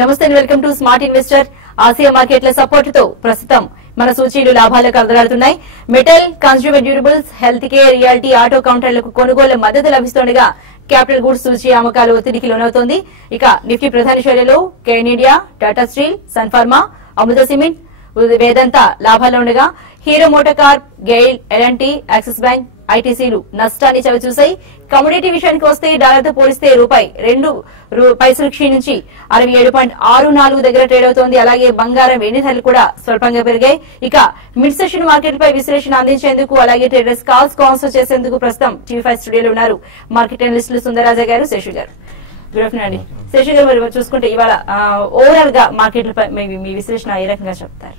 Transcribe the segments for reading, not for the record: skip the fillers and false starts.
నమస్తే, welcome to smart investor. Asia మార్కెట్ల support తో ప్రస్తుతం మన సూచీలు లాభాలకు అదలాడుతున్నాయి. Metal, consumer durables, health care, reality, auto కౌంటర్లకు కొనుగోలు మద్దతు లభిస్తుండగా క్యాపిటల్ గూడ్స్ సూచీ అమ్మకాలు ఒత్తిడికి లోనవుతోంది. ఇక నిఫ్టీ ప్రధాన షేర్లలో Cairn India, Tata steel, Sun Pharma, అమృత సిమెంట్, వేదాంత లాభాల్లో ఉండగా Hero motor corp, GAIL, L&T, Axis bank, ఐటీసీలు నష్టాన్ని చవిచూశాయి. కమోడిటీ విషయానికి వస్తే డాలర్తో పోలిస్తే రూపాయి 2 పైసలు క్షీణించి 67.64 దగ్గర ట్రేడ్ అవుతోంది. అలాగే బంగారం, వెండి ధరలు కూడా స్వల్పంగా పెరిగాయి. ఇక మిడ్ సెషన్ మార్కెట్ పై విశ్లేషణ అందించేందుకు అలాగే ట్రేడర్స్ కాల్స్ ఆన్సర్ చేసేందుకు ప్రస్తుతం టీవీ5 స్టూడియోలో ఉన్నారు మార్కెట్ అనలిస్టులు సుందరరాజా గారు, శేషు గారు. గుడ్ ఆఫ్టర్నూన్ అండి. శేషు గారు, మరి చూసుకుంటే ఇవాళ ఓవరాల్ గా మార్కెట్లపై మీ విశ్లేషణ ఏ రకంగా చెప్తారు?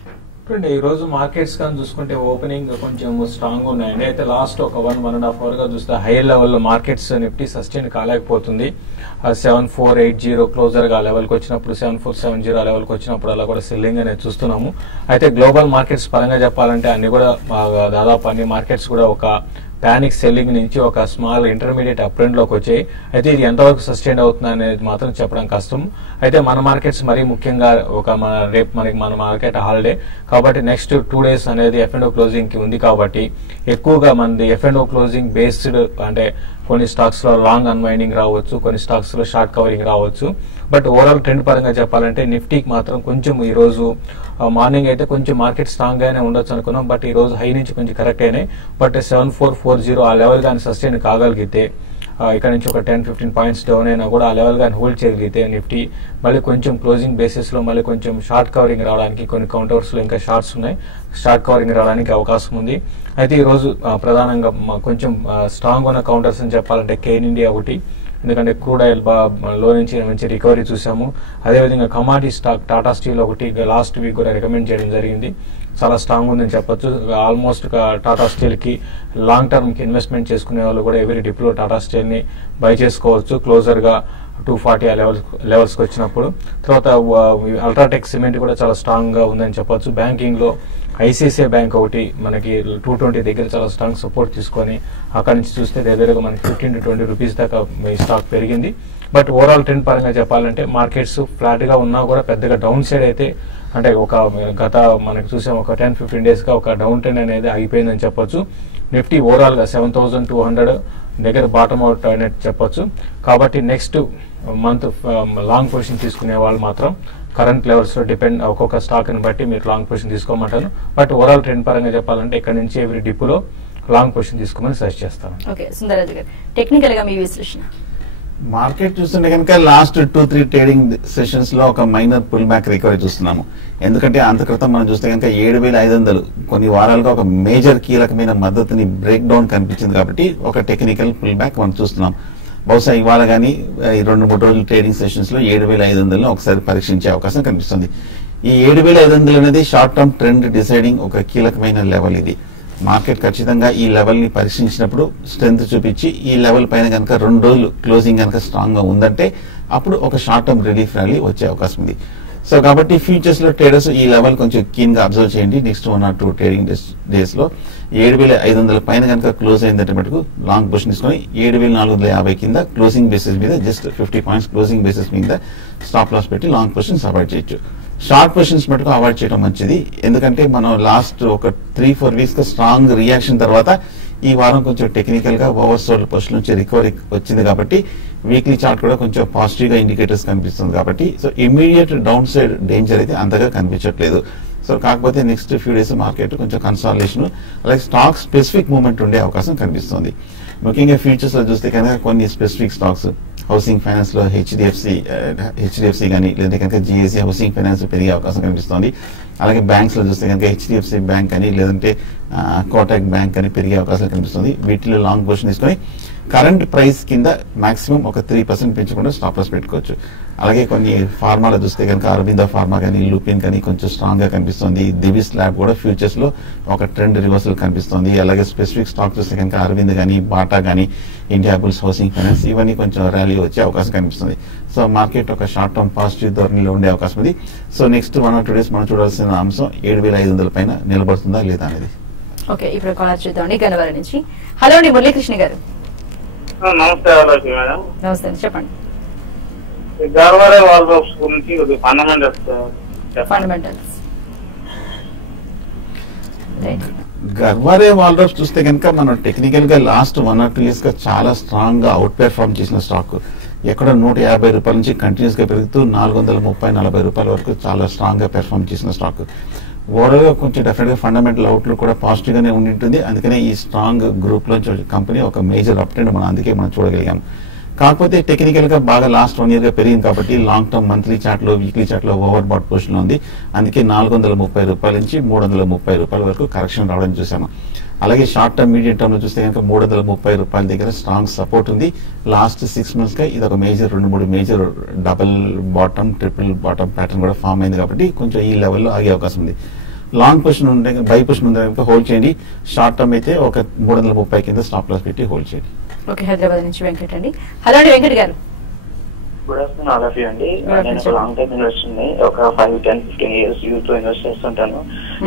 ఈ రోజు మార్కెట్స్ కానీ చూసుకుంటే ఓపెనింగ్ కొంచెం స్ట్రాంగ్ ఉన్నాయండి. అయితే లాస్ట్ ఒక 1.5 అవర్ గా చూస్తే హై లెవెల్లో మార్కెట్స్ నిఫ్టీ సస్టైన్ కాలేకపోతుంది. 7480 క్లోజర్ గా లెవెల్ కి వచ్చినప్పుడు 7470 లెవెల్ కి వచ్చినప్పుడు అలా కూడా సెల్లింగ్ అనేది చూస్తున్నాము. అయితే గ్లోబల్ మార్కెట్స్ పరంగా చెప్పాలంటే అన్ని కూడా దాదాపు అన్ని మార్కెట్స్ కూడా ఒక పానిక్ సెల్లింగ్ నుంచి ఒక స్మాల్ ఇంటర్మీడియట్ అప్ ట్రెండ్ లోకి వచ్చాయి. అయితే ఇది ఎంతవరకు సస్టైన్ అవుతుంది అనేది మాత్రం చెప్పడం కష్టం. అయితే మన మార్కెట్స్ మరీ ముఖ్యంగా రేపు మన మార్కెట్ హాలిడే కాబట్టి నెక్స్ట్ 2 days అనేది F&O క్లోజింగ్ కి ఉంది. కాబట్టి ఎక్కువగా మనది F&O క్లోజింగ్ బేస్డ్ అంటే కొన్ని స్టాక్స్ లో లాంగ్ అన్వైండింగ్ రావచ్చు, కొన్ని స్టాక్స్ లో షార్ట్ కవరింగ్ రావచ్చు. బట్ ఓవరాల్ ట్రెండ్ పరంగా చెప్పాలంటే నిఫ్టీకి మాత్రం కొంచెం ఈ రోజు మార్నింగ్ అయితే కొంచెం మార్కెట్ స్ట్రాంగ్ గానే ఉండొచ్చు అనుకున్నాం. బట్ ఈ రోజు హై నుంచి కొంచెం కరెక్ట్ అయినాయి. బట్ 7440 ఆ లెవెల్ కానీ సస్టైన్ కాగలిగితే ఇక్కడ నుంచి ఒక 10-15 పాయింట్స్ డౌన్ అయినా కూడా ఆ లెవెల్ గాని హోల్డ్ చేయగలిగితే నిఫ్టీ మళ్ళీ కొంచెం క్లోజింగ్ బేసిస్ లో మళ్ళీ కొంచెం షార్ట్ కవరింగ్ రావడానికి, కొన్ని కౌంటర్స్ లో ఇంకా షార్ట్స్ ఉన్నాయి, షార్ట్ కవరింగ్ రావడానికి అవకాశం ఉంది. అయితే ఈ రోజు ప్రధానంగా కొంచెం స్ట్రాంగ్ ఉన్న కౌంటర్స్ అని చెప్పాలంటే కేన్ ఇండియా ఒకటి, ఎందుకంటే క్రూడ్ ఆయిల్ లో నుంచి మంచి రికవరీ చూసాము. అదేవిధంగా కమాడిటీ స్టాక్ టాటా స్టీల్ ఒకటి లాస్ట్ వీక్ కూడా రికమెండ్ చేయడం జరిగింది, చాలా స్ట్రాంగ్ ఉందని చెప్పొచ్చు. ఆల్మోస్ట్ టాటా స్టీల్ కి లాంగ్ టర్మ్ కి ఇన్వెస్ట్మెంట్ చేసుకునే వాళ్ళు కూడా ఎవరీ డిప్ లో టాటా స్టీల్ ని బై చేసుకోవచ్చు క్లోజర్ గా 240 లెవెల్స్ కి వచ్చినప్పుడు. తర్వాత అల్ట్రాటెక్ సిమెంట్ కూడా చాలా స్ట్రాంగ్ గా ఉందని చెప్పొచ్చు. బ్యాంకింగ్ లో ఐసిఐసిఐ బ్యాంక్ ఒకటి మనకి 220 దగ్గర చాలా స్ట్రాంగ్ సపోర్ట్ తీసుకొని అక్కడి నుంచి చూస్తే దగ్గరగా మనకి 15 to 20 రూపీస్ దాకా ఈ స్టాక్ పెరిగింది. బట్ ఓవరాల్ ట్రెండ్ పరంగా చెప్పాలంటే మార్కెట్స్ ఫ్లాట్ గా ఉన్నా కూడా పెద్దగా డౌన్ సైడ్ అయితే అంటే ఒక గత మనకి చూసాం ఒక 10-15 days గా ఒక డౌన్ ట్రెండ్ అనేది ఆగిపోయిందని చెప్పొచ్చు. నిఫ్టీ ఓవరాల్ గా 7200 దగ్గర బాటమ్ అవుట్ అయినట్టు చెప్పొచ్చు. కాబట్టి నెక్స్ట్ మంత్ లాంగ్ పొజిషన్ తీసుకునే వాళ్ళు మాత్రం కరెంట్ లెవెల్స్ లో డిపెండ్ ఒక్కొక్క స్టాక్ ని బట్టి మీరు లాంగ్ పొజిషన్ తీసుకోమంటాను. బట్ ఓవరాల్ ట్రెండ్ పరంగా చెప్పాలంటే ఇక్కడ నుంచి ఎవరి డిప్ లో లాంగ్ పొజిషన్ తీసుకోమని సజెస్ట్ చేస్తాను. ఓకే, సుందరరాజు గారు, టెక్నికల్ గా మీ విశ్లేషణ. మార్కెట్ చూస్తుంటే కనుక లాస్ట్ 2-3 ట్రేడింగ్ సెషన్స్ లో ఒక మైనర్ పుల్ బ్యాక్ రికవరీ చూస్తున్నాము. ఎందుకంటే అంత క్రితం మనం చూస్తే కనుక 7500 కొన్ని వారాలుగా ఒక మేజర్ కీలకమైన మద్దతుని బ్రేక్ డౌన్ కనిపించింది. కాబట్టి ఒక టెక్నికల్ పుల్ బ్యాక్ మనం చూస్తున్నాం. బహుశా ఇవాళ కానీ ఈ 2-3 రోజుల ట్రేడింగ్ సెషన్స్ లో 7500 ఒకసారి పరీక్షించే అవకాశం కనిపిస్తుంది. ఈ 7500 అనేది షార్ట్ టర్మ్ ట్రెండ్ డిసైడింగ్ ఒక కీలకమైన లెవెల్. ఇది మార్కెట్ ఖచ్చితంగా ఈ లెవెల్ ని పరీక్షించినప్పుడు స్ట్రెంత్ చూపించి ఈ లెవెల్ పైన కనుక 2 రోజులు క్లోజింగ్ కనుక స్ట్రాంగ్ గా ఉందంటే అప్పుడు ఒక షార్ట్ టర్మ్ రిలీఫ్ ర్యాలీ వచ్చే అవకాశం ఉంది. సో కాబట్టి ఫ్యూచర్స్ లో ట్రేడర్స్ ఈ లెవెల్ కొంచెం కీన్ గా అబ్జర్వ్ చేయండి. నెక్స్ట్ 1 or 2 ట్రేడింగ్ డేస్ లో 7500 పైన కనుక క్లోజ్ అయిందంటే మటుకు లాంగ్ పొజిషన్ తీసుకొని 7450 కింద క్లోజింగ్ బేసిస్ మీద జస్ట్ 50 పాయింట్స్ క్లోజింగ్ బేసిస్ మీద స్టాప్ లాస్ పెట్టి లాంగ్ పొజిషన్స్ అవాయిడ్ చేయొచ్చు. షార్ట్ పొజిషన్స్ మటుకు అవాయిడ్ చేయడం మంచిది. ఎందుకంటే మనం లాస్ట్ ఒక 3-4 వీక్స్ గా స్ట్రాంగ్ రియాక్షన్ తర్వాత ఈ వారం కొంచెం టెక్నికల్ గా ఓవర్ సోల్డ్ పొజిషన్ నుంచి రికవరీ వచ్చింది. కాబట్టి వీక్లీ చార్ట్ కూడా కొంచెం పాజిటివ్ గా ఇండికేటర్స్ కనిపిస్తుంది. కాబట్టి so immediate down side danger అయితే అంతగా కనిపించట్లేదు. సో కాకపోతే నెక్స్ట్ ఫ్యూ డేస్ మార్కెట్ కొంచెం కన్సాలిడేషన్ అలాగే స్టాక్ స్పెసిఫిక్ మూవ్మెంట్ ఉండే అవకాశం కనిపిస్తుంది. ముఖ్యంగా ఫ్యూచర్స్ లో చూస్తే కనుక కొన్ని స్పెసిఫిక్ స్టాక్స్ హౌసింగ్ ఫైనాన్స్ లో హెచ్డిఎఫ్సి కానీ లేదంటే కనుక జిఎస్సి హౌసింగ్ ఫైనాన్స్ పెరిగే అవకాశం కనిపిస్తుంది. అలాగే బ్యాంక్స్ లో చూస్తే కనుక హెచ్డిఎఫ్సి బ్యాంక్ అని లేదంటే కోటక్ బ్యాంక్ అని పెరిగే అవకాశం కనిపిస్తుంది. వీటిలో లాంగ్ పొజిషన్ తీసుకొని కరెంట్ ప్రైస్ కింద మాక్సిమం ఒక 3% పెంచకుండా స్టాప్ లాస్ పెట్టుకోవచ్చు. అలాగే కొన్ని ఫార్మాలో చూస్తే కనుక అరవింద ఫార్మా కానీ లూపిన్ కానీ కొంచెం స్ట్రాంగ్ గా కనిపిస్తుంది. దివిస్ ల్యాబ్ కూడా ఫ్యూచర్స్ లో ఒక ట్రెండ్ రివర్సల్ కనిపిస్తుంది. అలాగే స్పెసిఫిక్ స్టాక్ చూస్తే కనుక అరవింద్ కానీ బాటా కానీ ఇండియా బుల్స్ హౌసింగ్ ఫైనాన్స్ ఇవన్నీ కొంచెం ర్యాలీ వచ్చే అవకాశం కనిపిస్తుంది. సో మార్కెట్ ఒక షార్ట్ టర్మ్ పాజిటివ్ ధోరణిలో ఉండే అవకాశం ఉంది. సో నెక్స్ట్ 1 or 2 days మనం చూడాల్సిన అంశం 7500 పైన నిలబడుతుందా లేదా అనేది. ఓకే, ఇప్పుడు కాల్ చూద్దామండి గన్నవరం నుంచి. హలో అండి, మురళీకృష్ణ గారు. నమస్తే మేడం. నమస్తే, చెప్పండి. గర్వారే వాల్డ్రోప్స్ గురించి ఫండమెంటల్స్. గర్వారే వాల్డ్రోప్స్ చూస్తే కనుక మనం టెక్నికల్ గా లాస్ట్ 1 or 2 years గా చాలా స్ట్రాంగ్ గా అవుట్ పెర్ఫార్మ్ చేసిన స్టాక్. ఎక్కడ 150 రూపాయల నుంచి కంటిన్యూస్ గా పెరుగుతూ 430-40 రూపాయల వరకు చాలా స్ట్రాంగ్ గా పెర్ఫార్మ్ చేసిన స్టాక్. ఓవరాల్ గా కొంచెం డెఫినెట్ గా ఫండమెంటల్ అవుట్లుక్ కూడా పాజిటివ్ గానే ఉండి ఉంటుంది. అందుకనే ఈ స్ట్రాంగ్ గ్రూప్ లోంచి కంపెనీ ఒక మేజర్ అప్ ట్రెండ్ అందుకే మనం చూడగలిగాం. కాకపోతే టెక్నికల్ గా బాగా లాస్ట్ 1 year గా పెరిగింది కాబట్టి లాంగ్ టర్మ్ మంత్లీ చార్ట్ లో వీక్లీ చార్ట్ లో ఓవర్ బాట్ పొజిషన్ లో ఉంది. అందుకే 430 రూపాయల నుంచి 330 రూపాయల వరకు కరెక్షన్ రావడం చూసాము. అలాగే షార్ట్ టర్మ్ మీడియం టర్మ్ లో చూస్తే కనుక 330 రూపాయల దగ్గర స్ట్రాంగ్ సపోర్ట్ ఉంది. లాస్ట్ 6 months గా ఇది ఒక major 2-3 major double bottom triple bottom pattern కూడా ఫామ్ అయింది కాబట్టి కొంచెం ఈ లెవెల్లో ఆగే అవకాశం ఉంది. లాంగ్ పొజిషన్ ఉంటే బై పొజిషన్ ఉంటే కనుక హోల్డ్ చేయండి. షార్ట్ టర్మ్ అయితే ఒక 330 కింద స్టాప్ లాస్ పెట్టి హోల్డ్ చేయండి. ఓకే, హైదరాబాద్ నుంచి వెంకట్ అండి. హలో అండి వెంకట్ గారు. Good afternoon all of you అండి. నేను ఒక లాంగ్ టైమ్ ఇన్వెస్టర్ ని, ఒక 5, 10, 15 years యూత్ లో ఇన్వెస్ట్ చేస్తుంటాను.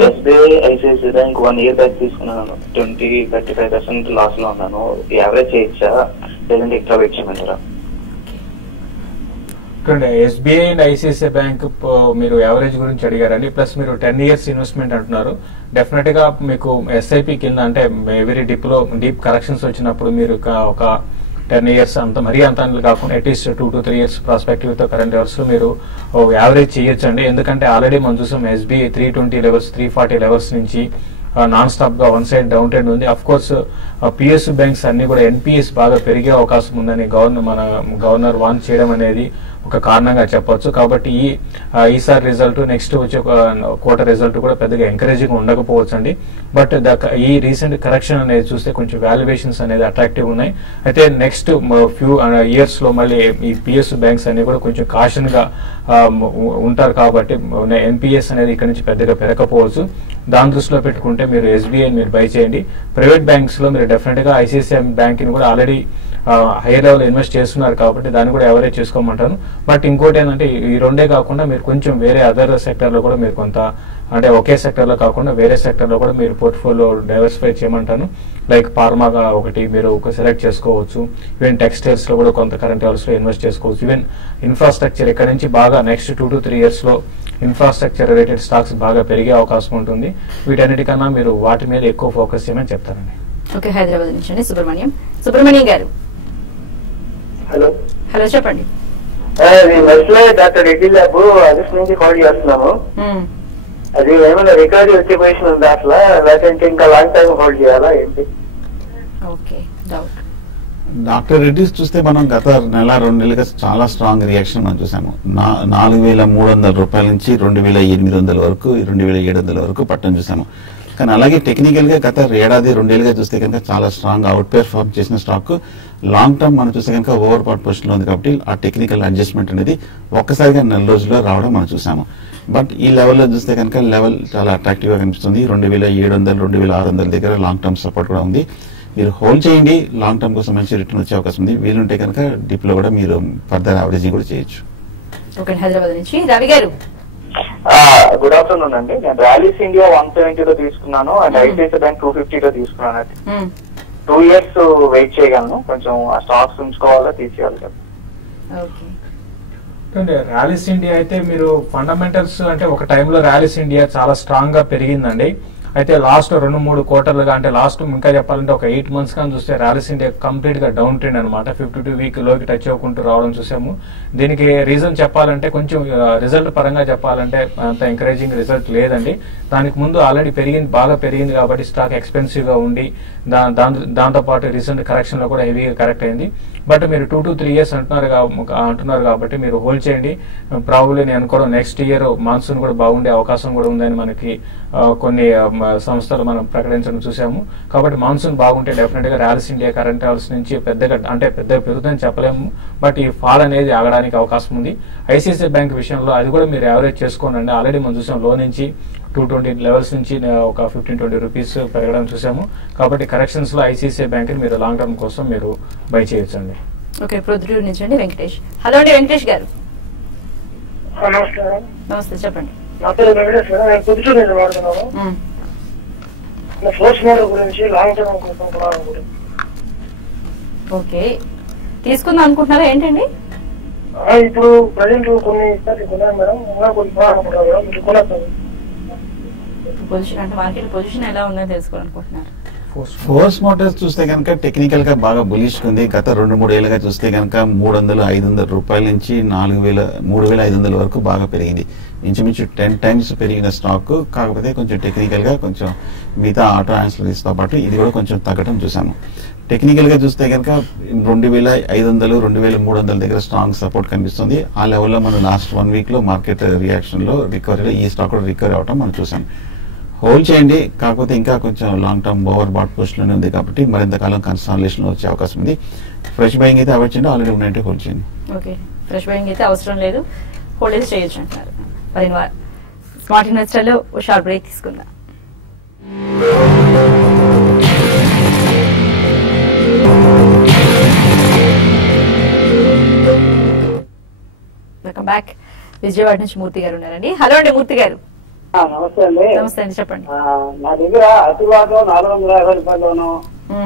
SBI, ICICI bank 1 year back తీసుకున్నాను. 20-35% లాస్ లో ఉన్నాను. యావరేజ్ చేయొచ్చా లేదంటే ఎక్స్ట్రా వెయిట్ చేయమంటారా? ఎస్బీఐ అండ్ ఐసిఐసిఐ బ్యాంక్ మీరు యావరేజ్ గురించి అడిగారండి. ప్లస్ మీరు 10 years ఇన్వెస్ట్మెంట్ అంటున్నారు. డెఫినెట్ గా మీకు ఎస్ఐపి కింద అంటే ఎవరీ డీప్ కరెక్షన్స్ వచ్చినప్పుడు మీరు ఒక 10 years అంత మరీ అంత కాకుండా అట్లీస్ట్ 2 to 3 years ప్రాస్పెక్టివ్ తో కరెంట్ లెవెల్స్ లో మీరు యావరేజ్ చేయొచ్చండి. ఎందుకంటే ఆల్రెడీ మనం చూసాం ఎస్బీఐ 320 లెవెల్స్ 340 లెవెల్స్ నుంచి నాన్ స్టాప్ గా వన్ సైడ్ డౌన్ ట్రెండ్ ఉంది. అఫ్ కోర్స్ పిఎస్యు బ్యాంక్స్ అన్ని కూడా ఎన్పిఎస్ బాగా పెరిగే అవకాశం ఉందని గవర్నర్ వార్న్ చేయడం అనేది ఒక కారణంగా చెప్పొచ్చు. కాబట్టి ఈసారి రిజల్ట్ నెక్స్ట్ వచ్చే క్వార్టర్ రిజల్ట్ కూడా పెద్దగా ఎంకరేజింగ్ ఉండకపోవచ్చు అండి. బట్ ఈ రీసెంట్ కరెక్షన్ అనేది చూస్తే కొంచెం వాల్యుయేషన్స్ అనేది అట్రాక్టివ్ ఉన్నాయి. అయితే నెక్స్ట్ ఫ్యూ ఇయర్స్ లో మళ్ళీ ఈ పిఎస్యు బ్యాంక్స్ అన్ని కూడా కొంచెం కాషన్ గా ఉంటారు కాబట్టి ఎన్పిఎస్ అనేది ఇక్కడ నుంచి పెద్దగా పెరగకపోవచ్చు. దాని దృష్టిలో పెట్టుకుంటే మీరు ఎస్బీఐ మీరు బై చేయండి. ప్రైవేట్ బ్యాంక్స్ లో మీరు డెఫినెట్ గా ఐసిఐసిఐ బ్యాంక్ ని కూడా ఆల్రెడీ హైయర్ లెవెల్ ఇన్వెస్ట్ చేస్తున్నారు కాబట్టి దాన్ని కూడా ఎవరేజ్ చేసుకోమంటాను. బట్ ఇంకోటి ఏంటంటే ఈ రెండే కాకుండా మీరు కొంచెం వేరే అదర్ సెక్టర్ లో కూడా మీరు కొంత అంటే ఒకే సెక్టర్ లో కాకుండా వేరే సెక్టర్ లో కూడా మీరు పోర్ట్ఫోలియో డైవర్సిఫై చేయమంటాను. లైక్ ఫార్మాగా ఒకటి మీరు సెలెక్ట్ చేసుకోవచ్చు. ఈవెన్ టెక్స్టైల్స్ లో కూడా కొంత కరెంట్ లెవెల్స్ లో ఇన్వెస్ట్ చేసుకోవచ్చు. ఈవెన్ ఇన్ఫ్రాస్ట్రక్చర్ ఇక్కడ నుంచి బాగా నెక్స్ట్ 2 to 3 years లో ఇన్ఫ్రాస్ట్రక్చర్ రిలేటెడ్ స్టాక్స్ బాగా పెరిగే అవకాశం ఉంటుంది. వీటన్నిటికన్నా మీరు వాటి మీద ఎక్కువ ఫోకస్ చేయమని చెప్తారండి. ఓకే, హైదరాబాద్ నుంచి అండి సుబ్రహ్మణ్యం గారు. హలో చెప్పండి. డాక్టర్ రెడ్డి ల్యాబ్ ఆగస్ట్ నుంచి హోల్డ్ చేస్తున్నాము. అది ఏమైనా రికవరీ వచ్చే పొజిషన్ ఉందా అట్లా, లేకపోతే ఇంకా లాంగ్ టైం హోల్డ్ చేయాలా ఏంటి? Okay, doubt. డాక్టర్ రెడ్డిస్ చూస్తే మనం గత 1-2 నెలలుగా చాలా స్ట్రాంగ్ రియాక్షన్ మనం చూసాము. 4,300 రూపాయల నుంచి 2,800 వరకు 2,700 వరకు పట్టడం చూసాము. కానీ అలాగే టెక్నికల్ గా గత 1-2 ఏళ్ళుగా చూస్తే కనుక చాలా స్ట్రాంగ్ అవుట్ పెర్ఫార్మ్ చేసిన స్టాక్ లాంగ్ టర్మ్ మనం చూస్తే కనుక ఓవర్ పాట్ పొజిషన్ లో ఉంది కాబట్టి ఆ టెక్నికల్ అడ్జస్ట్మెంట్ అనేది ఒక్కసారిగా 4 రోజుల్లో రావడం మనం చూసాము. బట్ ఈ లెవెల్లో చూస్తే కనుక లెవెల్ చాలా అట్రాక్టివ్ గా కనిపిస్తుంది. 2,700, 2,600 దగ్గర లాంగ్ టర్మ్ సపోర్ట్ కూడా ఉంది. మీరు హోల్డ్ చేయండి. లాంగ్ టర్మ్ కోసం మంచి రిటర్న్ వచ్చే అవకాశం ఉంది. వీలుంటే కనుక డిప్ లో కూడా మీరు ఫర్దర్ యావరేజింగ్ కూడా చేయొచ్చు. ఓకే, హైదరాబాద్ నుంచి రవి గారు. గుడ్ ఆఫ్టర్నూన్ అండి. నేను ర్యాలీస్ ఇండియా 170 లో తీసుకున్నాను అండ్ ఐసిఐసిఐ బ్యాంక్ 250 లో తీసుకున్నాను. 2 years వెయిట్ చేయగలను. కొంచెం ఆ స్టాక్స్ ఉంచుకోవాలా తీసేయాలి కదా? ర్యాలీస్ ఇండియా అయితే మీరు ఫండమెంటల్స్ అంటే ఒక టైంలో ర్యాలీస్ ఇండియా చాలా స్ట్రాంగ్ గా పెరిగిందండి. అయితే లాస్ట్ 2-3 క్వార్టర్లుగా అంటే లాస్ట్ ఇంకా చెప్పాలంటే ఒక 8 months కానీ చూస్తే ర్యాలీస్ ఇండియా కంప్లీట్ గా డౌన్ ట్రెండ్ అనమాట. 52 week లోకి టచ్ అవ్వకుంటూ రావడం చూసాము. దీనికి రీజన్ చెప్పాలంటే కొంచెం రిజల్ట్ పరంగా చెప్పాలంటే అంత ఎంకరేజింగ్ రిజల్ట్ లేదండి. దానికి ముందు ఆల్రెడీ బాగా పెరిగింది కాబట్టి స్టాక్ ఎక్స్పెన్సివ్ గా ఉండి దాంతో పాటు రీసెంట్ కరెక్షన్ లో కూడా హెవీగా కరెక్ట్ అయింది. బట్ మీరు 2 to 3 years అంటున్నారు కాబట్టి మీరు హోల్డ్ చేయండి. ప్రాబబ్లీ నేను అనుకోవడం నెక్స్ట్ ఇయర్ మాన్సూన్ కూడా బాగుండే అవకాశం కూడా ఉందని మనకి కొన్ని సంస్థలు మనం ప్రకటించడం చూసాము. కాబట్టి మాన్సూన్ బాగుంటే డెఫినెట్ గా ర్యాలీస్ ఇండియా కరెంట్ లెవెల్స్ నుంచి పెద్దగా పెరుగుతుందని చెప్పలేము. బట్ ఈ ఫాల్ అనేది ఆగడానికి అవకాశం ఉంది. ఐసిఐసిఐ బ్యాంక్ విషయంలో అది కూడా మీరు యావరేజ్ చేసుకోనండి. ఆల్రెడీ మనం చూసాం లో నుంచి 220 లెవెల్స్ నుంచి ఒక 15-20 రూపీస్ పెరగడం చూసాము. కాబట్టి కరెక్షన్స్ లో ఐసిఐసిఐ బ్యాంక్ ని మీరు లాంగ్ టర్మ్ కోసం మీరు బై చేయొచ్చు అండి. ఓకే, ప్రొద్దుటూరు నుంచి అండి వెంకటేష్. హలో అండి వెంకటేష్ గారు. నమస్కారం. నమస్తే, చెప్పండి. నా పేరు వెంకటేష్. నేను పొద్దుటూరు నుంచి వాడుతున్నాను. ఫోర్స్ మోడల్ గురించి లాంగ్ టర్మ్ కోసం ఓకే, తీసుకుందాం అనుకుంటున్నారా ఏంటండి? ఇప్పుడు ప్రజెంట్ కొన్ని కొన్నాను మేడం, ఇంకా కొన్ని బాగుంటారు మేడం, మీరు కొనచ్చు. పొజిషన్ అంటే మార్కెట్ పొజిషన్ ఎలా ఉందని తెలుసుకోవాలనుకుంటున్నారు. ఫోర్స్ మోటార్స్ చూస్తే కనుక టెక్నికల్ గా బాగా బులిష్ ఉంది. గత 2-3 ఏళ్ళుగా చూస్తే కనుక 300-500 రూపాయల నుంచి 3,500 వరకు బాగా పెరిగింది. ఇంచుమించు 10 times పెరిగిన స్టాక్. కాకపోతే కొంచెం టెక్నికల్ గా కొంచెం మిగతా ఆటో యాన్సిలరీస్ తో పాటు ఇది కూడా కొంచెం తగ్గడం చూసాము. టెక్నికల్ గా చూస్తే కనుక 2,500-2,300 దగ్గర స్ట్రాంగ్ సపోర్ట్ కనిపిస్తుంది. ఆ లెవెల్లో మనం లాస్ట్ 1 week లో మార్కెట్ రియాక్షన్ లో రికవరీలో ఈ స్టాక్ కూడా రికవరీ అవటం మనం చూసాం. హోల్డ్ చేయండి, కాకపోతే ఇంకా కొంచెం long term over bought position లోనే ఉంది కాబట్టి మరింత కాలం కన్సాలిడేషన్ వచ్చే అవకాశం ఉంది. ఫ్రెష్ బయింగ్ అయితే అవాయిడ్ చేయండి, ఆల్రెడీ ఉన్నాయంటే హోల్డ్ చేయండి. ఓకే, ఫ్రెష్ బయింగ్ అయితే అవసరం లేదు, హోల్డేజ్ చేయొచ్చు అంటున్నారు. మరి స్మార్ట్ ఇన్వెస్టర్ లో షార్ట్ బ్రేక్ తీసుకుందాం. Welcome back. విజయవాడ నుంచి మూర్తి గారు ఉన్నారండి. హలో అండి మూర్తి గారు. నమస్తే అండి. నమస్తే అండి, చెప్పండి. నా దగ్గర అతివాదో 450 రూపాయల్లోను,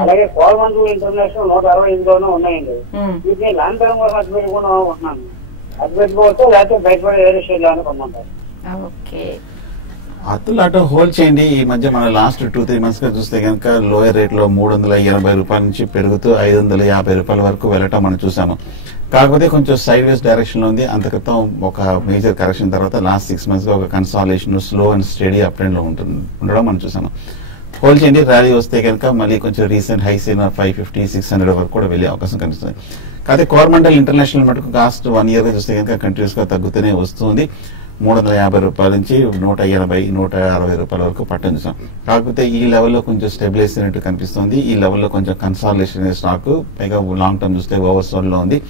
అలాగే కోరమండల్ ఇంటర్నేషనల్ 165లోనూ ఉన్నాయండి. వీటిని లాంగ్ టర్మ్ అటు పెట్టుకుని ఉంటున్నాను. అటు పెట్టుకోవచ్చు, లేకపోతే బయటపడి వేరే షేర్లు అనుకుంటారు. ఓకే, అతుల్ ఆటో హోల్డ్ చేయండి. ఈ మధ్య మన లాస్ట్ 2-3 months గా చూస్తే కనుక లోయర్ రేట్ లో 380 రూపాయల నుంచి పెరుగుతూ 550 రూపాయల వరకు వెళ్ళటం మనం చూసాము. కాకపోతే కొంచెం సైడ్ వేస్ డైరెక్షన్ లో ఉంది. అంత క్రితం ఒక మేజర్ కరెక్షన్ తర్వాత లాస్ట్ 6 months గా ఒక consolidation slow and study up trend లో ఉండడం మనం చూసాము. హోల్డ్ చేయండి. ర్యాలీ వస్తే కనుక మళ్ళీ కొంచెం రీసెంట్ హైస్ అయిన 550-600 వరకు కూడా వెళ్ళే అవకాశం కనిపిస్తుంది. కాకపోతే కోరమండల్ ఇంటర్నేషనల్ మటుకు లాస్ట్ 1 year గా చూస్తే కనుక కంటిన్యూస్ గా తగ్గుతూనే వస్తుంది. 350 రూపాయల నుంచి 180-160 రూపాయల వరకు పట్టం చూసాం. కాకపోతే ఈ లెవెల్లో కొంచెం స్టెబిలైజ్ అయినట్టు కనిపిస్తుంది. ఈ లెవెల్లో కొంచెం కన్సాలిడేషన్ అనే స్టాక్ పైగా లాంగ్ టర్మ్ చూస్తే ఓవర్ సోల్డ్ లో ఉంది.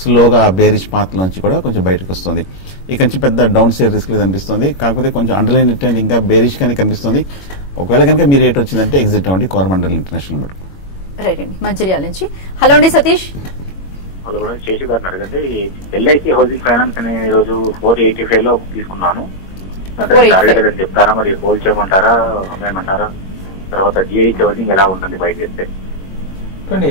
స్లోగా బేరిష్ పాత్ నుంచి కూడా కొంచెం బయటకు వస్తుంది. ఇక నుంచి పెద్ద డౌన్ సైడ్ రిస్క్ కనిపిస్తుంది. కాకపోతే కొంచెం అండర్లైన్ ట్రెండ్ ఇంకా బేరిష్ గానే కనిపిస్తుంది. ఒకవేళ కనుక మీ రేట్ వచ్చిందంటే ఎగ్జిట్ అవ్వండి కోరమండల్ ఇంటర్నేషనల్ మటుకు. రైట్ అండి, మంచిర్యాల నుంచి. హలో అండి సతీష్. శేషు గారు అడగండి. ఎల్ఐసి హౌసింగ్ ఫైనాన్స్ అనే రోజు 485 లో తీసుకున్నాను. చెప్తారా, మరి హోల్డ్ చేయమంటారా, అమ్మేయమంటారా? తర్వాత జిఐసి హౌసింగ్ ఎలా ఉంటుంది బయట చేస్తే?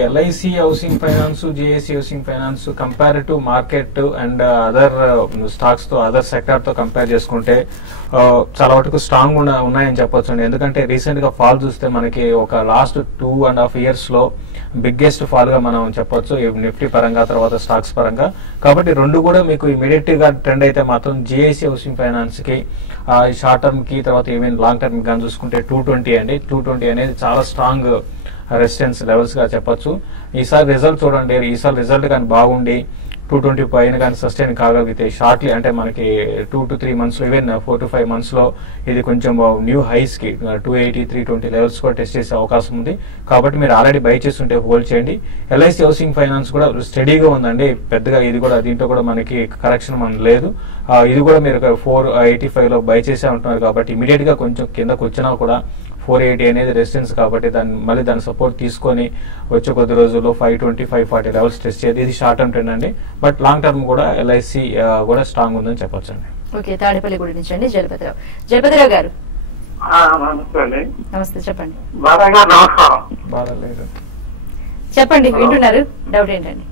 LIC housing finance, GIC housing finance compare to market and other stocks తో, అదర్ సెక్టర్ తో కంపేర్ చేసుకుంటే చాలా వరకు స్ట్రాంగ్ ఉన్నాయని చెప్పొచ్చు అండి. ఎందుకంటే రీసెంట్ గా ఫాల్ చూస్తే మనకి ఒక లాస్ట్ 2.5 years లో బిగ్గెస్ట్ ఫాల్ గా మనం చెప్పొచ్చు, నిఫ్టీ పరంగా తర్వాత స్టాక్స్ పరంగా. కాబట్టి రెండు కూడా మీకు ఇమీడియట్ గా ట్రెండ్ అయితే మాత్రం జిఐసి హౌసింగ్ ఫైనాన్స్ కి షార్ట్ టర్మ్ కి తర్వాత ఈవెన్ లాంగ్ టర్మ్ కి చూసుకుంటే 220 అండి. 220 అనేది చాలా స్ట్రాంగ్ రెసిస్టెన్స్ లెవెల్స్ గా చెప్పొచ్చు. ఈసారి రిజల్ట్ చూడండి, ఈసారి రిజల్ట్ కానీ బాగుండి 220 పైన కానీ సస్టైన్ కాగలిగితే షార్ట్లీ అంటే మనకి 2 to 3 months లో, ఈవెన్ 4 to 5 months లో ఇది కొంచెం న్యూ హైస్ కి 280-320 లెవెల్స్ కూడా టెస్ట్ చేసే అవకాశం ఉంది. కాబట్టి మీరు ఆల్రెడీ బై చేస్తుంటే హోల్డ్ చేయండి. ఎల్ఐసి హౌసింగ్ ఫైనాన్స్ కూడా స్టడీగా ఉందండి. పెద్దగా ఇది కూడా దీంట్లో కూడా మనకి కరెక్షన్ మన లేదు. ఇది కూడా మీరు 485 లో బై చేసే ఉంటున్నారు. కాబట్టి ఇమీడియట్ గా కొంచెం కిందకు వచ్చినా కూడా 480 అనేది రెసిస్టెన్స్ కాబట్టి మళ్ళీ దాని సపోర్ట్ తీసుకొని వచ్చే కొద్ది రోజుల్లో 520-540 లెవెల్స్ టెస్ట్ చేయాలి. ఇది షార్ట్ టర్మ్ ట్రెండ్ అండి. బట్ లాంగ్ టర్మ్ కూడా ఎల్ఐసి కూడా స్ట్రాంగ్ ఉందని చెప్పొచ్చు అండి. ఓకే, తాడేపల్లి గుడి నుంచి అండి జలపతిరావు. జలపతిరావు గారు నమస్తే అండి. నమస్తే, చెప్పండి. బాగా నమస్కారం. చెప్పండి, వింటున్నారు. డౌట్ ఏంటండి?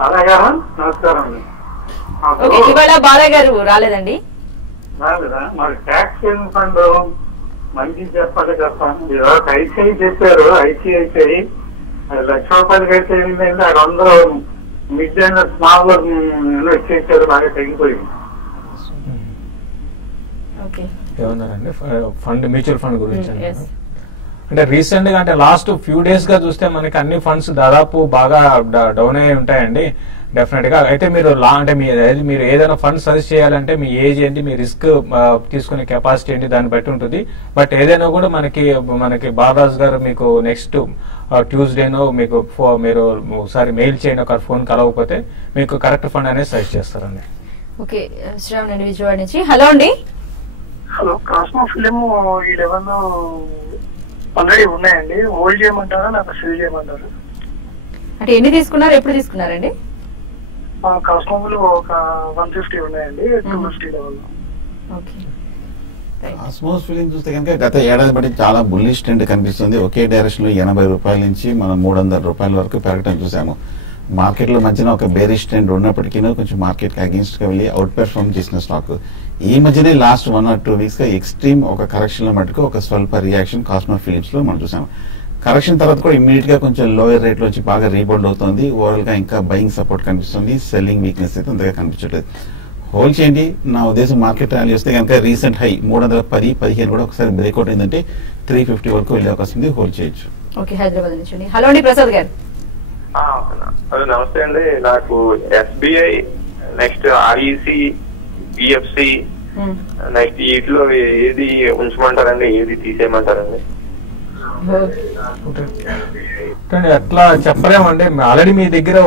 బాగా నమస్కారం అండి. ఓకే, ఇవాళ బాలా గారు రాలేదండి. మరి ట్యాక్స్ ఫండ్ మంచి చెప్పాలి చెప్పండి. ఐసిఐ చెప్పారు, ఐసిఐసిఐ 1,00,000 రూపాయలకి అయితే ఏంటంటే అక్కడ అందరూ మిడ్ అండ్ స్మాల్ ఇన్వెస్ట్ చేశారు, బాగా తగ్గిపోయింది. ఏమన్నారండి ఫండ్, మ్యూచువల్ ఫండ్ గురించి? అంటే రీసెంట్ గా అంటే లాస్ట్ ఫ్యూ డేస్ గా చూస్తే మనకి అన్ని ఫండ్స్ దాదాపు బాగా డౌన్ అయి ఉంటాయండి డెఫినెట్ గా. అయితే మీరు అంటే మీరు ఏదైనా ఫండ్ సజెస్ట్ చేయాలంటే మీ ఏజ్ ఏంటి, మీ రిస్క్ తీసుకునే కెపాసిటీ ఏంటి, దాన్ని బట్టి ఉంటుంది. బట్ ఏదైనా కూడా మనకి బాలరాజు గారు మీకు నెక్స్ట్ ట్యూస్డేనో మీరు ఒకసారి మెయిల్ చేయండి, ఒక ఫోన్ కలవకపోతే మీకు కరెక్ట్ ఫండ్ అనేది సజెస్ట్ చేస్తారండి. ఓకే, శ్రావణ్ అండి విజయవాడ నుంచి. హలో అండి. హలో, కాస్మో ఫిలిం ఈ లెవెల్ ఆల్రెడీ ఉన్నాయండి. హోల్డ్ చేయమంటారా, నాకు సెల్ చేయమంటారా? అంటే ఎన్ని తీసుకున్నారు, ఎప్పుడు తీసుకున్నారండి? కాస్మోలు ఒక 150 ఉన్నాయండి, 250 లెవెల్. కాస్మోస్ ఫీలింగ్ చూస్తే కనుక గత ఏడాది బట్టి చాలా బుల్లిష్ ట్రెండ్ కనిపిస్తుంది. ఒకే డైరెక్షన్ లో 80 రూపాయల నుంచి మనం 300 రూపాయల వరకు పెరగటం చూసాము. మార్కెట్ లో మధ్యన ఒక బేరిష్ ట్రెండ్ ఉన్నప్పటికీ కొంచెం మార్కెట్ కి అగేన్స్ట్ గా వెళ్ళి అవుట్ పెర్ఫార్మ్ చేసిన స్టాక్ ఈ మధ్యనే లాస్ట్ 1 or 2 వీక్స్ గా ఎక్స్ట్రీమ్ ఒక కరెక్షన్ లో మటుకు ఒక స్వల్ప రియాక్షన్ కాస్మో ఫిలిప్స్ లో మనం చూసాం. కరెక్షన్ తర్వాత కూడా ఇమ్మీడియట్ గా కొంచెం లోయర్ రేట్ లో వచ్చి బాగా రీబౌండ్ అవుతుంది. ఓవరాల్ గా ఇంకా బయింగ్ సపోర్ట్ కనిపిస్తుంది, సెల్లింగ్ వీక్నెస్ అయితే అంతగా కనిపించట్లేదు. హోల్డ్ చేయండి. నా ఉద్దేశం మార్కెట్ ర్యాలీ వస్తే కనుక రీసెంట్ హై 310-15 కూడా ఒకసారి బ్రేక్అవుట్ అయిందంటే 350 వరకు వెళ్ళే అవకాశం ఉంది. హోల్డ్ చేయొచ్చు. ఓకే, హైదరాబాద్ నుంచి హలో అండి ప్రసాద్ గారు. నమస్తే అండి. నాకు SBI, next REC, PFC, next వీటిలో ఏది ఉంచమంటారండి, ఏది తీసేయమంటారండి? అట్లా చెప్పలేమండి. ఆల్రెడీ మీ దగ్గర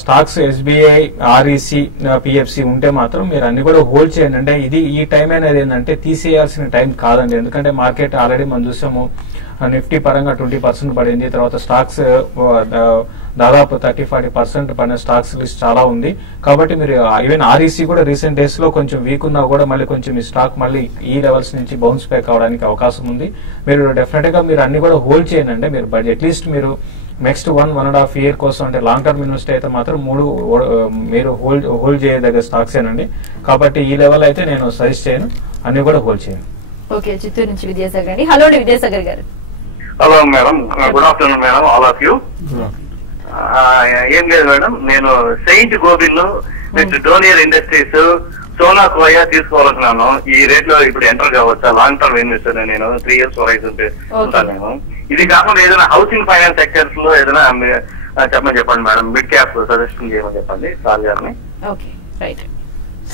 స్టాక్స్ ఎస్బీఐ, ఆర్ఈసి, పిఎఫ్సి ఉంటే మాత్రం మీరు అన్ని కూడా హోల్డ్ చేయండి. అంటే ఇది ఈ టైం అనేది ఏంటంటే తీసేయాల్సిన టైం కాదండి. ఎందుకంటే మార్కెట్ ఆల్రెడీ మనం చూసాము నిఫ్టీ పరంగా 20% పడింది. తర్వాత స్టాక్స్ దాదాపు 30-40% పడిన స్టాక్స్ లిస్ట్ చాలా ఉంది. కాబట్టి మీరు ఈవెన్ ఆర్ఈసీ కూడా రీసెంట్ డేస్ లో కొంచెం వీక్ ఉన్నా కూడా మళ్ళీ కొంచెం ఈ స్టాక్ మళ్ళీ ఈ లెవెల్స్ నుంచి బౌన్స్ బ్యాక్ అవడానికి అవకాశం ఉంది. మీరు డెఫినెట్ గా మీరు అన్ని కూడా హోల్డ్ చేయండి. మీరు అట్లీస్ట్ మీరు నెక్స్ట్ 1.5 year కోసం అంటే లాంగ్ టర్మ్ ఇన్వెస్ట్ అయితే మాత్రం 3 మీరు హోల్డ్ చేయదగ్గ స్టాక్స్ ఏనండి. కాబట్టి ఈ లెవెల్ అయితే నేను సజెస్ట్ చేయను, అన్ని కూడా హోల్డ్ చేయండి. ఓకే, చిత్తూరు నుంచి విద్యాసాగర్ అండి. హలో అండి విద్యాసాగర్ గారు. Hello madam, good afternoon madam, all of you. ఏం లేదు మేడం, నేను Saint Gobain, next Donear industries, Sona Koyo తీసుకోవాలనుకున్నాను. ఈ రేట్ లో ఇప్పుడు ఎంటర్ కావచ్చా? లాంగ్ టర్మ్ ఇన్వెస్టర్ నేను 3 years హోరైజన్ ఉంటాను నేను. ఇది కాకుండా ఏదైనా హౌసింగ్ ఫైనాన్స్ సెక్టర్స్ లో ఏదైనా చెప్పండి మేడం. మిడ్ క్యాప్ సజెషన్ చేయమని చెప్పండి సార్ గారిని.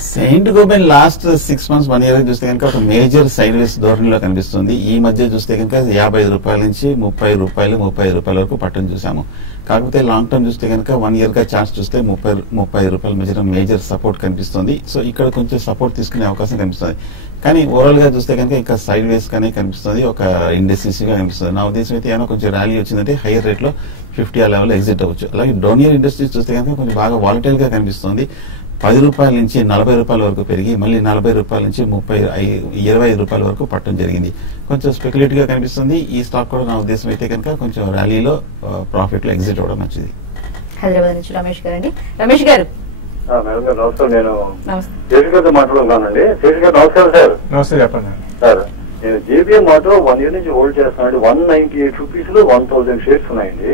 Saint Gobain last 6 months 1 year చూస్తే కనుక ఒక మేజర్ సైడ్ వేస్ ధోరణిలో కనిపిస్తుంది. ఈ మధ్య చూస్తే కనుక 55 రూపాయల నుంచి 30 రూపాయల వరకు పట్టణం చూసాము. కాకపోతే లాంగ్ టర్మ్ చూస్తే కనుక 1 year గా చార్ట్ చూస్తే 30 రూపాయల మధ్య మేజర్ సపోర్ట్ కనిపిస్తుంది. సో ఇక్కడ కొంచెం సపోర్ట్ తీసుకునే అవకాశం కనిపిస్తుంది. కానీ ఓవరాల్ గా చూస్తే కనుక ఇంకా సైడ్ వేస్ గానే కనిపిస్తుంది, ఒక ఇండెసిసివ్ గా కనిపిస్తుంది. నా ఉద్దేశం అయితే ఏమైనా కొంచెం ర్యాలీ వచ్చిందంటే హైయర్ రేట్ లో 50 ఆ లెవెల్ ఎగ్జిట్ అవ్వచ్చు. అలాగే డోనియర్ ఇండస్ట్రీస్ చూస్తే కనుక కొంచెం బాగా వాలటైల్ గా కనిపిస్తుంది. 10 రూపాయల నుంచి 40 రూపాయల వరకు పెరిగి మళ్ళీ 40 రూపాయల నుంచి 25 రూపాయల వరకు పట్టడం జరిగింది. కొంచెం స్పెక్యులేటివ్ గా కనిపిస్తుంది. ఈ స్టాక్ కూడా నా ఉద్దేశం అయితే కనుక కొంచెం ర్యాలీలో ప్రాఫిట్ లో ఎగ్జిట్ అవ్వడం మంచిది. హైదరాబాద్ నుంచి రమేష్ గారు అండి. రమేష్ గారు మేడం గారు నమస్కారం. నేను శేష్ గారితో మాట్లాడుతున్నానండి. శేష్ గారు నమస్కారం సార్. నమస్తే చెప్పండి సార్. నేను జేబీఎం ఆటో 1 year నుంచి హోల్డ్ చేస్తున్నాను. 198 రూపీస్ లో 1000 షేర్స్ ఉన్నాయండి.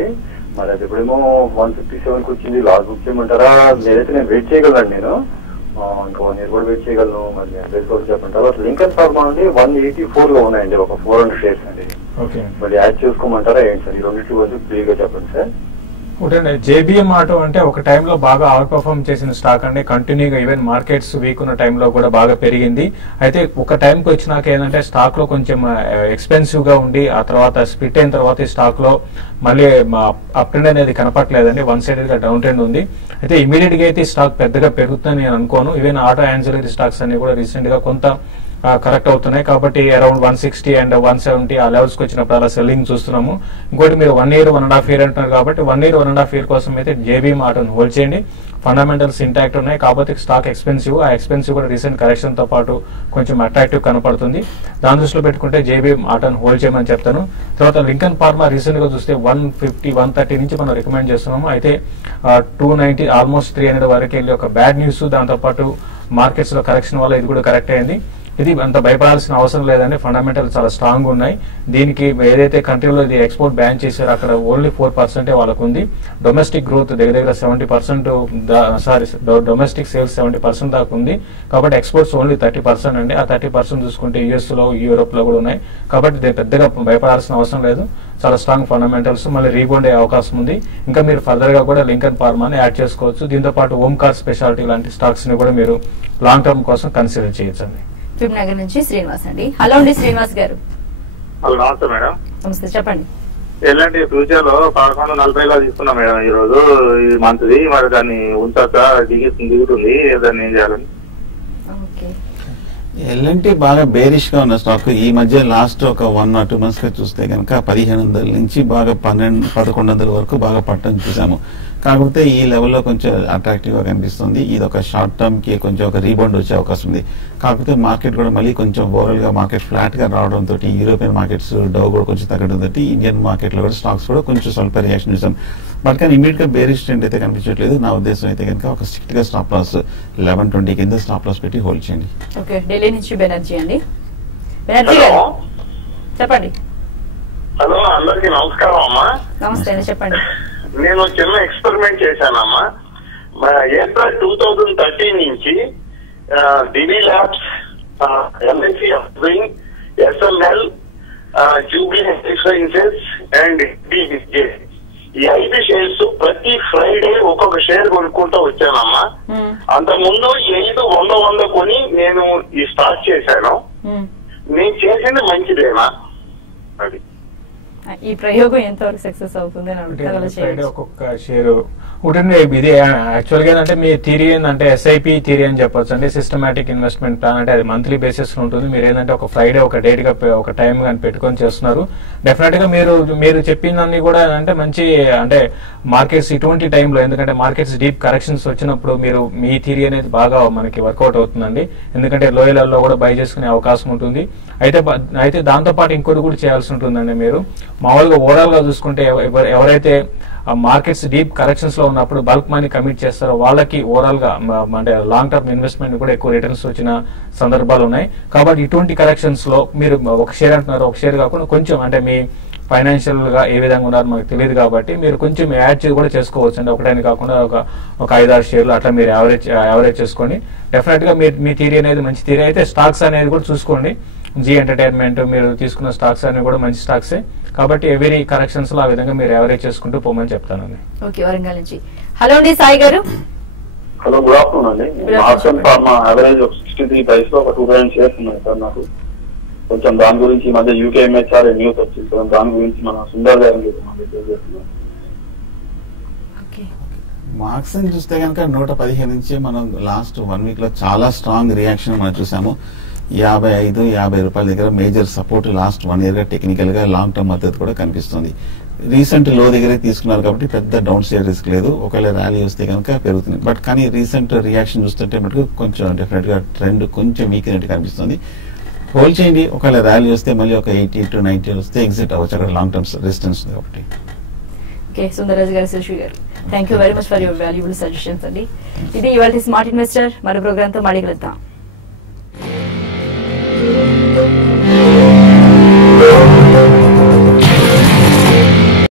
మరి అది ఇప్పుడేమో 157 వచ్చింది. లాస్ బుక్ చేయమంటారా? నేనైతే నేను వెయిట్ చేయగలను. నేను ఇంకా 1 year కూడా వెయిట్ చేయగలను. మరి వెయిట్ కూడా చెప్పండి. తర్వాత లింకన్ ఫార్మా అండి 184 లో ఉన్నాయండి, ఒక 400 షేర్స్ అండి. మరి యాడ్ చేసుకోమంటారా ఏంటి సార్? ఈ రెండింటి వరకు క్లియర్ గా చెప్పండి సార్. జేబీఎం ఆటో అంటే ఒక టైంలో బాగా అవుట్ పర్ఫార్మ్ చేసిన స్టాక్ అండి. కంటిన్యూగా ఈవెన్ మార్కెట్స్ వీక్ ఉన్న టైంలో కూడా బాగా పెరిగింది. అయితే ఒక టైంకి వచ్చినాక ఏంటంటే స్టాక్ లో కొంచెం ఎక్స్పెన్సివ్ గా ఉండి ఆ తర్వాత స్ప్లిట్ అయిన తర్వాత ఈ స్టాక్ లో మళ్ళీ అప్ ట్రెండ్ అనేది కనపట్లేదండి, వన్ సైడెడ్ గా డౌన్ ట్రెండ్ ఉంది. అయితే ఇమీడియట్ గా అయితే ఈ స్టాక్ పెద్దగా పెరుగుతుందని నేను అనుకోను. ఈవెన్ ఆటో యాన్సిలరీ స్టాక్స్ అన్ని కూడా రీసెంట్ గా కొంత కరెక్ట్ అవుతున్నాయి. కాబట్టి అరౌండ్ 160 and 170 ఆ లెవెల్స్ కి వచ్చినప్పుడు అలా సెల్లింగ్ చూస్తున్నాము. ఇంకోటి మీరు 1 year 1.5 year అంటున్నారు కాబట్టి 1 year 1.5 year కోసం అయితే జేబీఎం ఆటోని హోల్డ్ చేయండి. ఫండమెంటల్స్ ఇంటాక్ట్ ఉన్నాయి. కాకపోతే స్టాక్ ఎక్స్పెన్సివ్. ఆ ఎక్స్పెన్సివ్ కూడా రీసెంట్ కరెక్షన్ తో పాటు కొంచెం అట్రాక్టివ్ కనపడుతుంది. దాని దృష్టిలో పెట్టుకుంటే జేబీఎం ఆటోని హోల్డ్ చేయమని చెప్తాను. తర్వాత లింకన్ ఫార్మా రీసెంట్ గా చూస్తే 150, 130 నుంచి మనం రికమెండ్ చేస్తున్నాము. అయితే 290 ఆల్మోస్ట్ 300 వరకు వెళ్ళి ఒక బ్యాడ్ న్యూస్. దాంతో పాటు మార్కెట్స్ లో కరెక్షన్ వల్ల ఇది కూడా కరెక్ట్ అయింది. ఇది అంత భయపడాల్సిన అవసరం లేదండి. ఫండమెంటల్ చాలా స్ట్రాంగ్ ఉన్నాయి. దీనికి ఏదైతే కంట్రీలో ఇది ఎక్స్పోర్ట్ బ్యాన్ చేశారో అక్కడ ఓన్లీ 4% వాళ్ళకు ఉంది. డొమెస్టిక్ గ్రోత్ దగ్గర 70%, డొమెస్టిక్ సేల్స్ 70% దాకా ఉంది. కాబట్టి ఎక్స్పోర్ట్స్ ఓన్లీ 30% అండి. ఆ 30% చూసుకుంటే యుఎస్ లో, యూరోప్ లో కూడా ఉన్నాయి. కాబట్టి పెద్దగా భయపడాల్సిన అవసరం లేదు. చాలా స్ట్రాంగ్ ఫండమెంటల్స్, మళ్ళీ రీబౌండ్ అయ్యే అవకాశం ఉంది. ఇంకా మీరు ఫర్దర్ గా కూడా లింకన్ ఫార్మాని యాడ్ చేసుకోవచ్చు. దీంతో పాటు ఓంకార్ స్పెషాలిటీ లాంటి స్టాక్స్ ని కూడా మీరు లాంగ్ టర్మ్ కోసం కన్సిడర్ చేయొచ్చండి. నగర్ నుంచి శ్రీనివాస్ అండి. హలో అండి శ్రీనివాస్ గారు. హలో నమస్తే మేడం. నమస్తే చెప్పండి. ఎలాంటి ఫ్యూచర్ లో 1140 తీసుకున్నా మేడం ఈ రోజు, ఈ మంత్ది. మరి దాన్ని ఉంచాక దిగుతుంది, దాన్ని ఏం చేయాలని? ఎల్ఎన్టీ బాగా బేరిష్ గా ఉన్న స్టాక్. ఈ మధ్య లాస్ట్ ఒక 1 or 2 months గా చూస్తే కనుక 1500 నుంచి బాగా 1100 వరకు బాగా పట్టడం చూసాము. కాకపోతే ఈ లెవెల్లో కొంచెం అట్రాక్టివ్ గా కనిపిస్తుంది. ఇది ఒక షార్ట్ టర్మ్ కి కొంచెం ఒక రీబౌండ్ వచ్చే అవకాశం ఉంది. కాకపోతే మార్కెట్ కూడా మళ్ళీ కొంచెం ఓవరాల్ గా మార్కెట్ ఫ్లాట్ గా రావడంతో యూరోపియన్ మార్కెట్స్ డౌ కూడా కొంచెం తగ్గడంతో ఇండియన్ మార్కెట్ లో కూడా స్టాక్స్ కూడా కొంచెం స్వల్ప రియాక్షన్ చూసాం. బట్ కానీ ఇమీడియట్ గా బేరిష్ ట్రెండ్ అయితే కనిపించట్లేదు. నా ఉద్దేశం అయితే కనుక ఒక స్ట్రిక్ట్ గా స్టాప్ లాస్ 1120 కింద స్టాప్ లాస్ పెట్టి హోల్డ్ చేయండి. ఓకే, ఢిల్లీ నుంచి బెనర్జీ అండి. బెనర్జీ గారు చెప్పండి. హలో, అందరికి నమస్కారం అమ్మా. నమస్తే అండి, చెప్పండి. నేను చిన్న ఎక్స్పెరిమెంట్ చేశానమ్మా. ఏప్రిల్ 2013 నుంచి Divi labs, MSC housing, SML, Jubilee sciences and ఈ 5 షేర్స్ ప్రతి ఫ్రైడే ఒక్కొక్క షేర్ కొనుక్కుంటూ వచ్చానమ్మా. అంతకుముందు 100 కొని నేను ఈ స్టార్ట్ చేశాను. నేను చేసింది మంచిదేనా? అది ఈ ప్రయోగం ఎంతవరకు సక్సెస్ అవుతుంది? ఒక్కొక్క షేరు ఒకటి ఇది యాక్చువల్ గా ఏంటంటే మీ థియరీ ఏంటంటే ఎస్ఐపి థియరీ అని చెప్పొచ్చు అండి. సిస్టమాటిక్ ఇన్వెస్ట్మెంట్ ప్లాన్ అంటే అది మంత్లీ బేసిస్ లో ఉంటుంది. మీరు ఏంటంటే ఒక ఫ్రైడే ఒక డేట్ గా ఒక టైం కానీ పెట్టుకొని చేస్తున్నారు. డెఫినెట్ గా మీరు చెప్పిందన్నీ కూడా అంటే మంచి అంటే మార్కెట్స్ ఇటువంటి టైంలో, ఎందుకంటే మార్కెట్స్ డీప్ కరెక్షన్స్ వచ్చినప్పుడు మీరు మీ థియరీ అనేది బాగా మనకి వర్కౌట్ అవుతుందండి. ఎందుకంటే లోయలలో కూడా బై చేసుకునే అవకాశం ఉంటుంది. అయితే దాంతో పాటు ఇంకోటి కూడా చేయాల్సి ఉంటుందండి. మీరు మామూలుగా ఓవరాల్ గా చూసుకుంటే ఎవరైతే మార్కెట్స్ డీప్ కరెక్షన్స్ లో ఉన్నప్పుడు బల్క్ మనీ కమిట్ చేస్తారో వాళ్ళకి ఓవరాల్ గా అంటే లాంగ్ టర్మ్ ఇన్వెస్ట్మెంట్ కూడా ఎక్కువ రిటర్న్స్ వచ్చిన సందర్భాలు ఉన్నాయి. కాబట్టి ఇటువంటి కరెక్షన్స్ లో మీరు ఒక షేర్ అంటున్నారు, ఒక షేర్ కాకుండా కొంచెం అంటే మీ ఫైనాన్షియల్ గా ఏ విధంగా ఉన్నారో మనకు తెలియదు కాబట్టి మీరు కొంచెం యాడ్ కూడా చేసుకోవచ్చు అండి. ఒకటని కాకుండా ఒక 5-6 షేర్లు అట్లా మీరు యావరేజ్ చేసుకోండి. డెఫినెట్ గా మీ థియరీ అనేది మంచి థియరీ. అయితే స్టాక్స్ అనేది కూడా చూసుకోండి. జీ ఎంటర్టైన్మెంట్ మీరు తీసుకున్న స్టాక్స్ అన్ని కూడా మంచి స్టాక్సే కాబట్టి ఎవరీ కరెక్షన్స్ లో ఆ విధంగా మీరు యావరేజ్ చేసుకుంటూ పోమని చెప్తానండి. ఓకే, వరంగల్ నుంచి. హలో అండి, సాయి గారు. హలో, గుడ్ ఆఫ్టర్నూన్ అండి. మార్సన్ ఫార్మా యావరేజ్ ఒక 63 ప్రైస్ లో ఒక 2,000 షేర్స్ ఉన్నాయి సార్. నాకు కొంచెం దాని గురించి ఈ మధ్య యూకే ఎంహెచ్ఆర్ న్యూస్ వచ్చింది సార్. దాని గురించి మన సుందర్ గారు మార్క్స్ అని చూస్తే కనుక 115 నుంచి మనం లాస్ట్ 1 వీక్ లో చాలా స్ట్రాంగ్ రియాక్షన్ మనం చూసాము. 55-50 రూపాయల దగ్గర మేజర్ సపోర్ట్ లాస్ట్ 1 ఇయర్ గా టెక్నికల్ గా లాంగ్ టర్మ్ మద్దతు కూడా కనిపిస్తుంది. రీసెంట్ లో దగ్గరే తీసుకున్నారు కాబట్టి పెద్ద డౌన్ సైడ్ రిస్క్ లేదు. ఒకవేళ ర్యాలీ వస్తే కనుక పెరుగుతుంది. బట్ కానీ రీసెంట్ రియాక్షన్ చూస్తుంటే మటుకు కొంచెం డెఫినెట్ గా ట్రెండ్ కొంచెం వీక్ అయినట్టు కనిపిస్తుంది. హోల్డ్ చేయండి. ఒకవేళ ర్యాలీ వస్తే మళ్ళీ ఒక 80-90 వస్తే ఎగ్జిట్ అవ్వచ్చు. అక్కడ లాంగ్ టర్మ్ రెసిస్టెన్స్ ఉంది కాబట్టి. ఓకే, సుందరరాజు గారు, శశి గారు, thank you very much for your valuable suggestions అండి. ఇది ఇవాళ స్మార్ట్ ఇన్వెస్టర్. మరో ప్రోగ్రామ్ తో మళ్ళీ కలుద్దాం.